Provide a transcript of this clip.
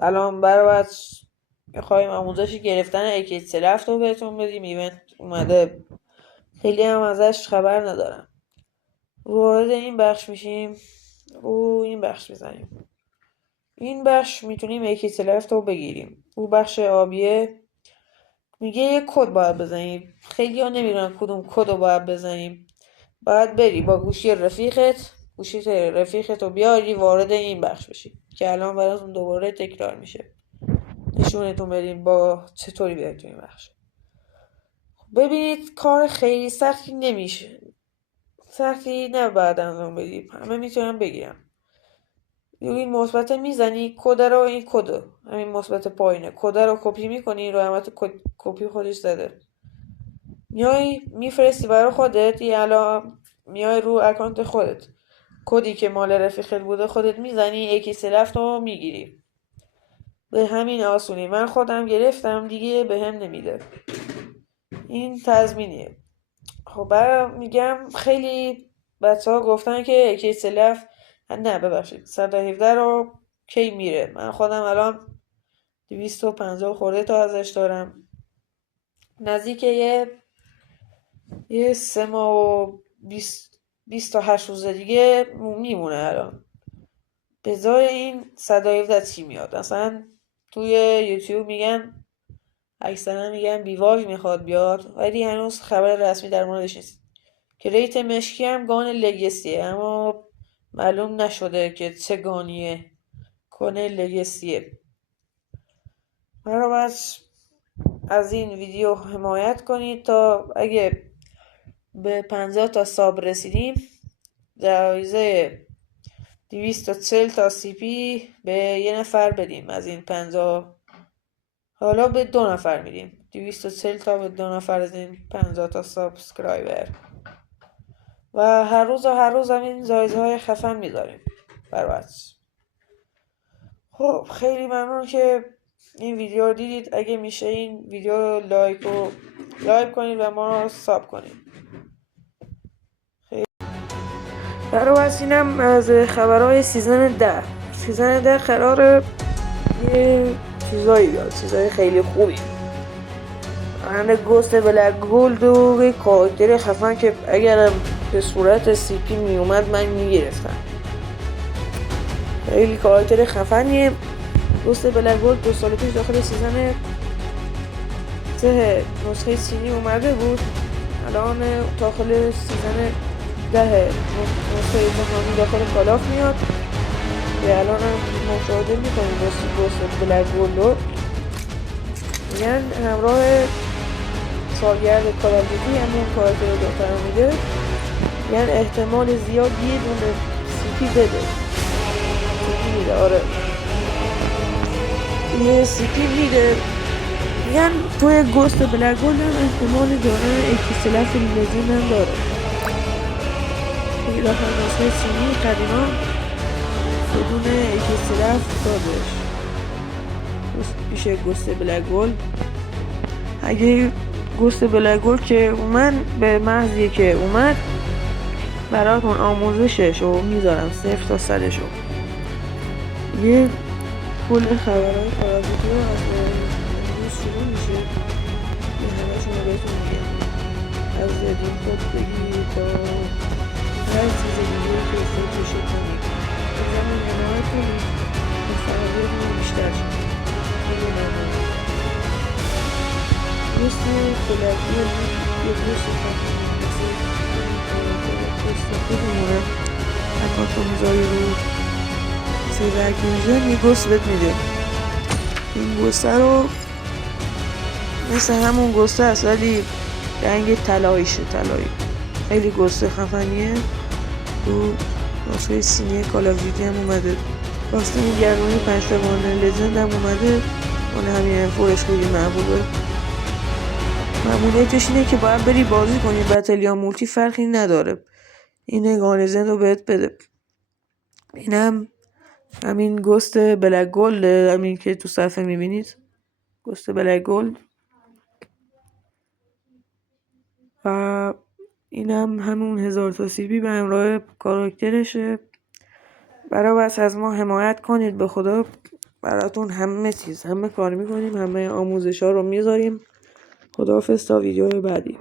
سلام برات. میخوایم آموزش گرفتن اکسل رو بهتون بدیم. ایونت اومده، خیلی هم ازش خبر ندارم. وارد این بخش میشیم، رو این بخش میزنیم. این بخش میتونیم اکسل رو بگیریم. رو بخش آبیه میگه یه کد باید بزنیم. خیلی ها نمیدونن کدوم کد رو باید بزنیم. باید بری با گوشی رفیقت رو بیاری وارد این بخش بشی که الان براتون دوباره تکرار میشه. نشونتون بدیم با چطوری بیاید توی این بخش. ببینید کار خیلی سختی نمیشه، سختی نباید انجام بدیم، همه میتونم بگیرم. این مثبت میزنی کد رو، این کد همین مثبت پایینه، کد رو کپی میکنی، رو علامت کپی خودش زده، میای میفرستی برای خودت. یه الان میای رو اکانت خودت، کدی که مال رفیقت بوده خودت میزنی، اکسلفت رو میگیری. به همین آسونی. من خودم گرفتم دیگه، به هم نمیده. این تضمینیه. خب میگم خیلی بچه ها گفتن که اکسلف، نه ببخشید 117 رو کی میره. من خودم الان 250 خورده تا ازش دارم، نزدیک یه 3 ماه و 28 روز دیگه میمونه. الان به جای این 117 چی میاد؟ اصلا توی یوتیوب میگن، اکثرا میگن بیواژ میخواد بیاد، ولی هنوز خبر رسمی در موردش نیست. که ریت مشکی هم گان لگسیه، اما معلوم نشده که چه گانیه. کنه لگسیه. مرا از این ویدیو حمایت کنید تا اگه به 50 تا ساب رسیدیم جایزه 240 تا سی پی به یه نفر بدیم. از این 50 حالا به 2 نفر میدیم، 240 تا به 2 نفر از این 50 تا سابسکرایبر. و هر روز هم این جایزه های خفن میذاریم برات. خب خیلی ممنون که این ویدیو رو دیدید. اگه میشه این ویدیو رو لایک کنید و ما رو ساب کنید. خیلی برات. اینم از خبرهای سیزن 10 قراره یه چیزایی بیاد، چیزای خیلی خوبی. من گوست بلک گولد و یه کاراکتر خفن که اگرم به صورت سی پی میومد من میگرفتم. خیلی کاراکتر خفنیه. گوست بلک گولد 2 سال پیش داخل سیزن 10 نسخه چینی اومده بود. الان داخل سیزن 10 نسخه جهانی داخل کالاف میاد که الان هم مشاهده میکنیم. گوست بلک گولد رو میگن همراه سالگرد کال آف دیوتی همون کاراکتر رو دخترم میده. میگن احتمال زیاد یه دونه سی پی بده. سی پی میده، آره یه سی پی میده. میگن توی گوست بلک گولد هم احتمال دارن اکسلف لژند هم داره. دیگه داخل نسخه چینی قدیما بدون اکسلف دادش میشه گوست بلک گولد. اگه گوست بلک گولد که اومد به محضی که اومد براتون آموزشش رو میذارم 0 تا 100 رو. یه کل خبرهای کارابیدی رو از امروز شروع میشه. یه همه شما بهتون میگم، از دیکود بگیرید تا هر چیز دیگه که فکرشو کنید. این زمان حمایت کنید تا فعالیتمون بیشتر شد. خیلی ممنون. دوست کلابی یه دوست خودمونه اکانتو میذاری رو سیور کنجن یه گوست بهت میده. این گوسته رو مثل همون گوسته هست ولی رنگ طلاییشه، طلایی. خیلی گوسته خفنیه. تو نسخه سینی کال آف دیوتی هم اومده. کاستوم گرمانی 5 تا لژند هم اومده. اون همین فورش خیلی محبوبه. معمولیتش اینه که باید بری بازی کنی، بتل یا مولتی فرقی نداره. این گانزن رو بهت بده. اینم همین گوست بلک گولد، همین که تو صفحه میبینید گوست بلک گولد. و اینم همون 1000 تا سی پی به همراه کاراکترشه. برای بس از ما حمایت کنید به خدا. براتون همه کار میکنیم، همه آموزش ها رو میذاریم. خداحافظ تا ویدیو بعدی.